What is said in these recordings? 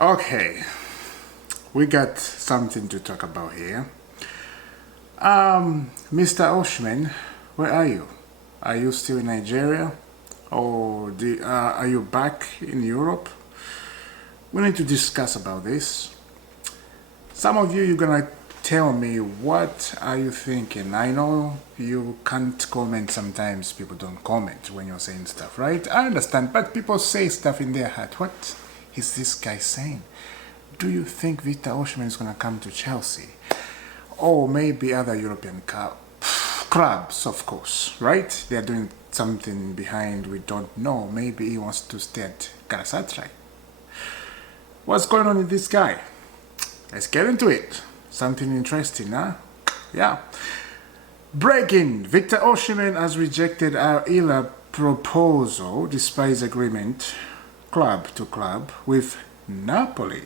Okay, we got something to talk about here. Mr. Osimhen, where are you? Are you still in Nigeria? Or are you back in Europe? We need to discuss about this. Some of you're gonna tell me what are you thinking. I know you can't comment sometimes. People don't comment when you're saying stuff, right? I understand, but people say stuff in their heart. What is this guy saying? Do you think Victor Osimhen is gonna come to Chelsea? Or maybe other European clubs, of course, right? They're doing something behind we don't know. Maybe he wants to stay at Galatasaray. What's going on with this guy? Let's get into it. Something interesting, huh? Yeah. Breaking. Victor Osimhen has rejected our Hilal proposal despite his agreement, club to club, with Napoli.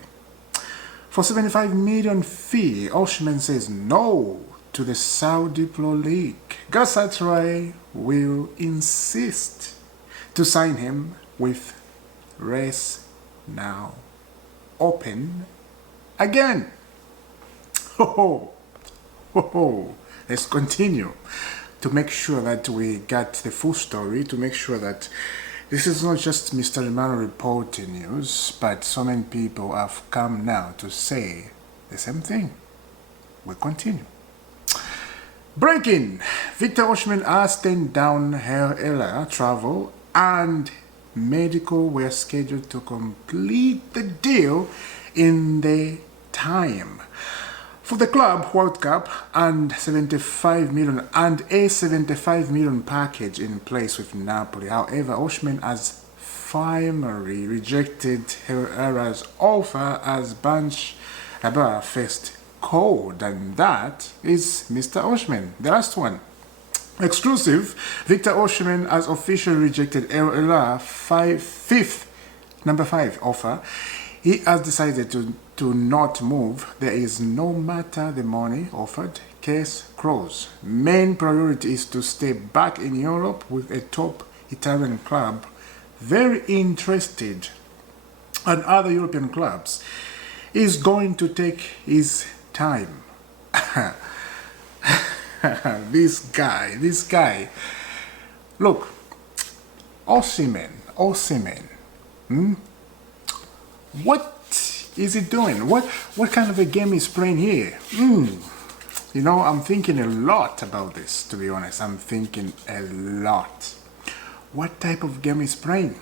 For 75 million fee, Osimhen says no to the Saudi Pro League. Galatasaray will insist to sign him with race now open again. Ho ho. Let's continue to make sure that we got the full story, to make sure that this is not just Mr. Emmanuel reporting news, but so many people have come now to say the same thing. We continue. Breaking. Victor Osimhen has turned down Hilal travel and medical were scheduled to complete the deal in the time. For the club, World Cup and 75 million and a 75 million package in place with Napoli. However, Osimhen has finally rejected Hilal's offer as Banch Abba faced cold, and that is Mr. Osimhen, the last one. Exclusive, Victor Osimhen has officially rejected Hilal's number 5 offer. He has decided to not move. There is no matter the money offered, case closed. Main priority is to stay back in Europe with a top Italian club very interested, and other European clubs. Is going to take his time. This guy. Look, Osimhen. What is he doing? What kind of a game is playing here? You know, I'm thinking a lot about this, to be honest. I'm thinking a lot. What type of game is playing?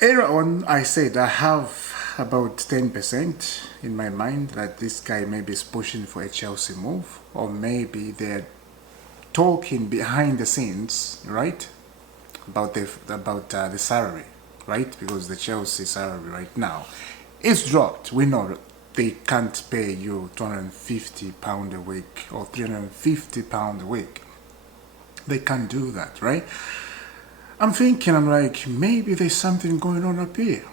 Earlier on, I said I have about 10% in my mind that this guy maybe is pushing for a Chelsea move, or maybe they're talking behind the scenes, right? About the salary, right? Because the Chelsea salary right now is dropped. We know they can't pay you £250 a week or £350 a week. They can't do that, right? I'm thinking, I'm like, maybe there's something going on up here.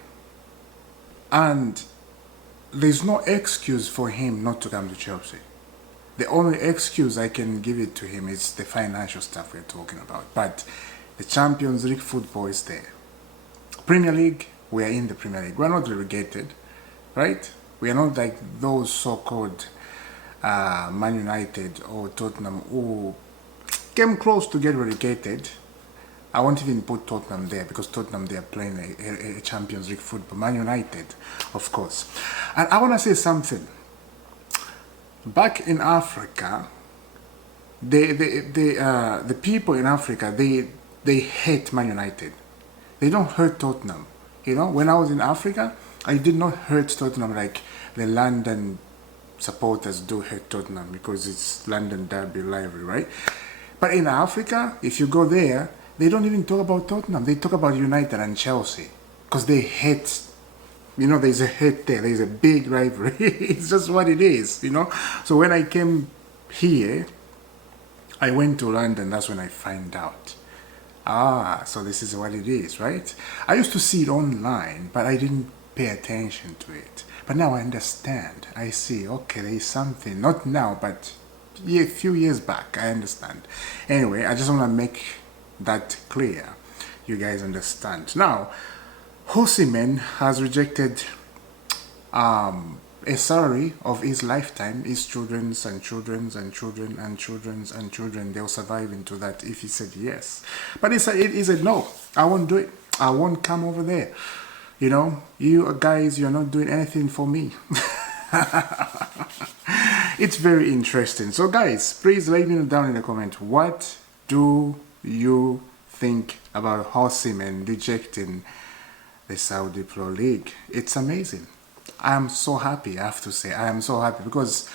And there's no excuse for him not to come to Chelsea. The only excuse I can give it to him is the financial stuff we're talking about. But the Champions League football is there. Premier League, we are in the Premier League. We're not relegated, right? We are not like those so-called Man United or Tottenham who came close to get relegated. I won't even put Tottenham there because Tottenham, they are playing a Champions League football. Man United, of course. And I want to say something. Back in Africa, the people in Africa, they hate Man United. They don't hurt Tottenham. You know, when I was in Africa, I did not hurt Tottenham like the London supporters do hurt Tottenham because it's London derby rivalry, right? But in Africa, if you go there, they don't even talk about Tottenham. They talk about United and Chelsea because they hate. You know, there's a hate there. There's a big rivalry. It's just what it is, you know. So when I came here, I went to London. That's when I find out. So this is what it is, right? I used to see it online, but I didn't pay attention to it. But now I understand. I see, okay, there is something. Not now, but a few years back, I understand. Anyway, I just want to make that clear. you guys understand. Now, Osimhen has rejected a salary of his lifetime, his children's and children's and children and children's and children. They'll survive into that if he said yes. But he said no, I won't do it. I won't come over there. You know, you guys, you're not doing anything for me. It's very interesting. So guys, please let me know down in the comment, what do you think about Osimhen rejecting the Saudi Pro League? It's amazing. I am so happy, I have to say. I am so happy because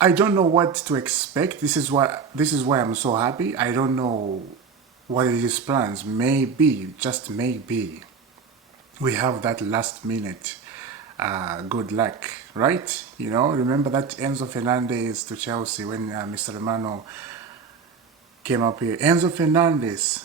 I don't know what to expect. This is why I'm so happy. I don't know what his plans may be, just maybe. We have that last minute good luck, right? You know, remember that Enzo Fernandez to Chelsea when Mr. Romano came up here. Enzo Fernandez.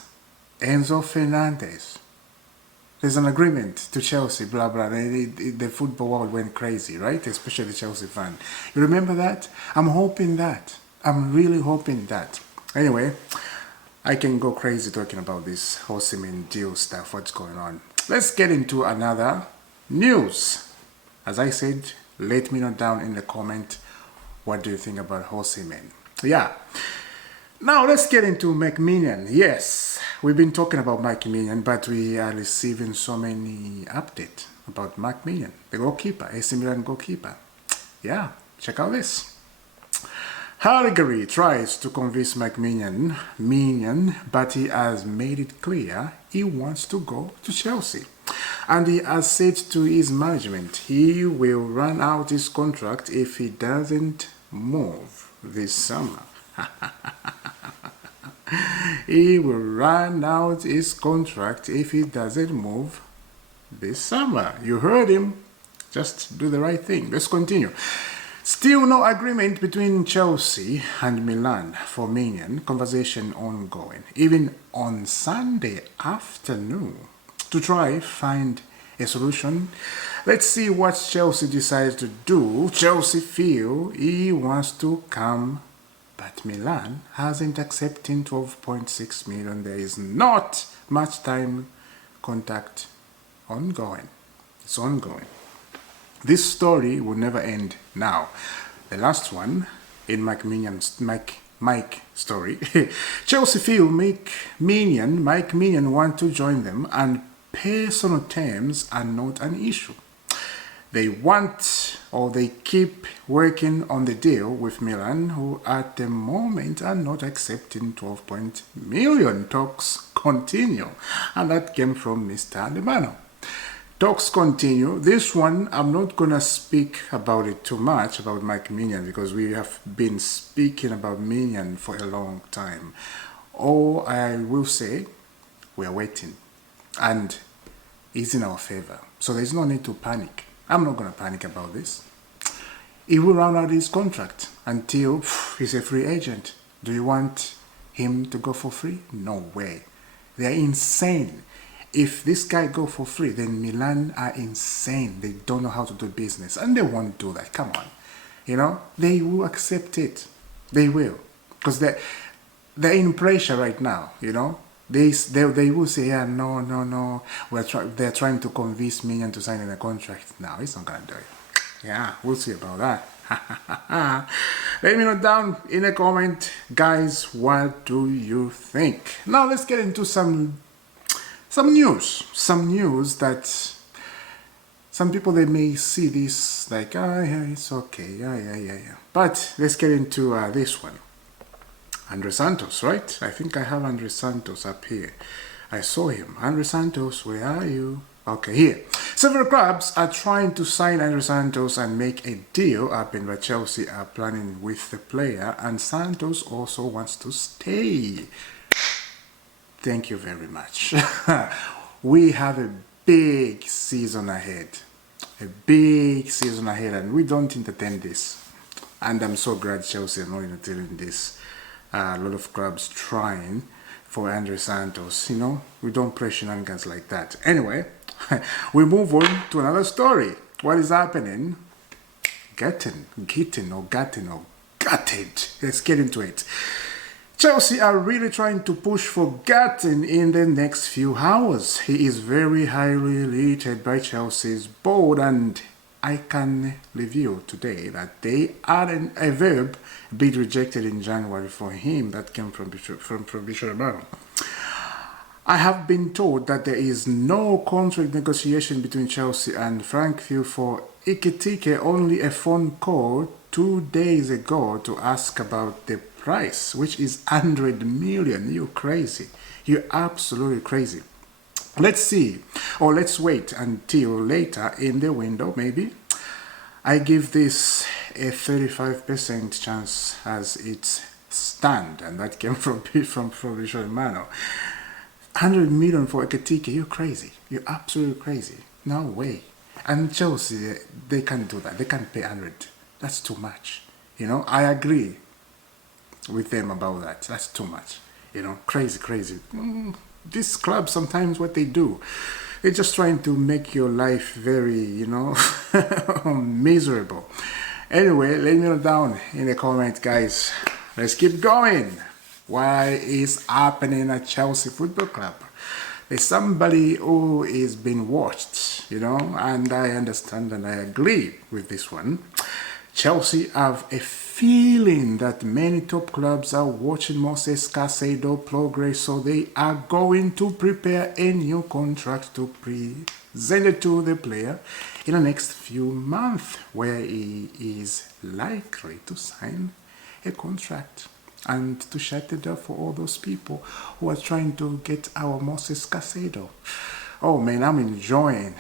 There's an agreement to Chelsea, blah, blah. The football world went crazy, right? Especially the Chelsea fan. You remember that? I'm hoping that. I'm really hoping that. Anyway, I can go crazy talking about this Osimhen deal stuff, what's going on. Let's get into another news. As I said, let me know down in the comment, what do you think about Osimhen? Yeah. Now let's get into Maignan. Yes, we've been talking about Maignan, but we are receiving so many updates about Maignan, the goalkeeper, AC Milan goalkeeper. Yeah, check out this. Hungary tries to convince Maignan, but he has made it clear he wants to go to Chelsea. And he has said to his management he will run out his contract if he doesn't move this summer. He will run out his contract if he doesn't move this summer. You heard him. Just do the right thing. Let's continue. Still no agreement between Chelsea and Milan for Maignan. Conversation ongoing. Even on Sunday afternoon to try find a solution. Let's see what Chelsea decides to do. Chelsea feel he wants to come, but Milan hasn't accepted 12.6 million. There is not much time. Contact ongoing. It's ongoing. This story will never end now. The last one in Mike story. Chelsea feel Maignan want to join them, and personal terms are not an issue. They want, or they keep working on the deal with Milan, who at the moment are not accepting 12 million. Talks continue, and that came from Mr. Romano. Talks continue. This one, I'm not gonna speak about it too much about Maignan because we have been speaking about Maignan for a long time. All I will say, we are waiting, and it's in our favor. So there's no need to panic. I'm not gonna panic about this. He will run out his contract until he's a free agent. Do you want him to go for free? No way. They are insane. If this guy go for free, then Milan are insane. They don't know how to do business, and they won't do that. Come on, you know, they will accept it. They will, because they're in pressure right now. You know, they will say, yeah, no. They're trying to convince Maignan to sign in a contract. No, he's not gonna do it. Yeah, we'll see about that. Let me know down in the comment, guys, what do you think? Now let's get into some news that some people, they may see this like, yeah, it's okay, yeah. But let's get into this one. Andre Santos, right? I think I have Andre Santos up here. I saw him. Andre Santos, where are you? Okay, here. Several clubs are trying to sign Andre Santos and make a deal happen, but Chelsea are planning with the player, and Santos also wants to stay. Thank you very much. We have a big season ahead. A big season ahead, and we don't entertain this. And I'm so glad Chelsea are not entertaining this. A lot of clubs trying for Andre Santos. You know, we don't play shenanigans like that. Anyway, we move on to another story. What is happening? Gutted. Let's get into it. Chelsea are really trying to push for Gatton in the next few hours. He is very highly rated by Chelsea's board, and I can review today that they added a verb bid rejected in January for him that came from Bishop Romano. I have been told that there is no contract negotiation between Chelsea and Frankfurt for Ekitike, only a phone call 2 days ago to ask about the price, which is 100 million. You crazy. You're absolutely crazy. Let's see, or let's wait until later in the window, maybe. I give this a 35% chance as it stand, and that came from Bishop Romano. 100 million for Ekitike, you're crazy. You're absolutely crazy. No way. And Chelsea, they can't do that. They can't pay 100. That's too much. You know, I agree with them about that. That's too much. You know, crazy, crazy. This club, sometimes what they do, they're just trying to make your life very, you know, miserable. Anyway, let me know down in the comments, guys. Let's keep going. What is happening at Chelsea Football Club? There's somebody who is being watched, you know, and I understand and I agree with this one. Chelsea have a feeling that many top clubs are watching Moses Caicedo progress, so they are going to prepare a new contract to present it to the player in the next few months, where he is likely to sign a contract and to shut the door for all those people who are trying to get our Moses Caicedo. Oh man, I'm enjoying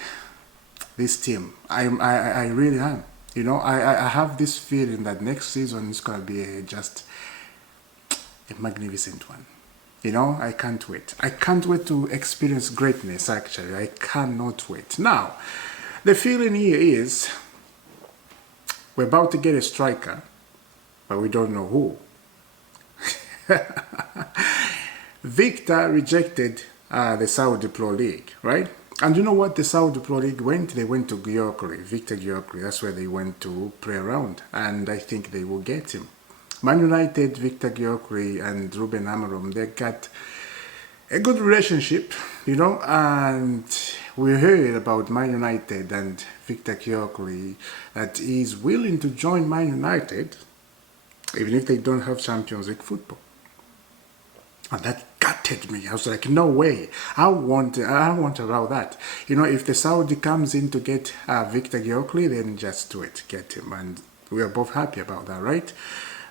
this team. I really am. You know, I have this feeling that next season is going to be just a magnificent one. You know, I can't wait. I can't wait to experience greatness, actually. I cannot wait. Now, the feeling here is we're about to get a striker, but we don't know who. Victor rejected the Saudi Pro League, right? And you know what the Saudi Pro League went? They went to Gyökeres, Victor Gyökeres. That's where they went to play around. And I think they will get him. Man United, Victor Gyökeres and Ruben Amorim, they got a good relationship, you know. And we heard about Man United and Victor Gyökeres that he's willing to join Man United even if they don't have Champions League football. And that gutted me. I was like, no way. I want to allow that. You know, if the Saudi comes in to get Victor Gyökeres, then just do it. Get him. And we are both happy about that, right?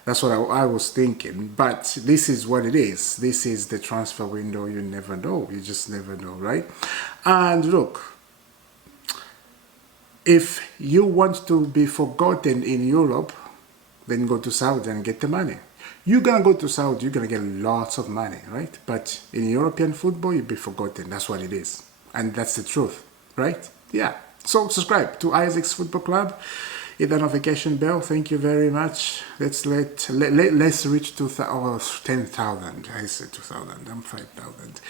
That's what I was thinking. But this is what it is. This is the transfer window. You never know. You just never know, right? And look, if you want to be forgotten in Europe, then go to Saudi and get the money. You're going to go to Saudi, you're going to get lots of money, right? But in European football, you'll be forgotten. That's what it is. And that's the truth, right? Yeah. So subscribe to Isaac's Football Club. Hit the notification bell. Thank you very much. Let's reach 10,000. I said 2,000. I'm 5,000.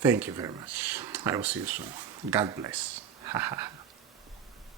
Thank you very much. I will see you soon. God bless.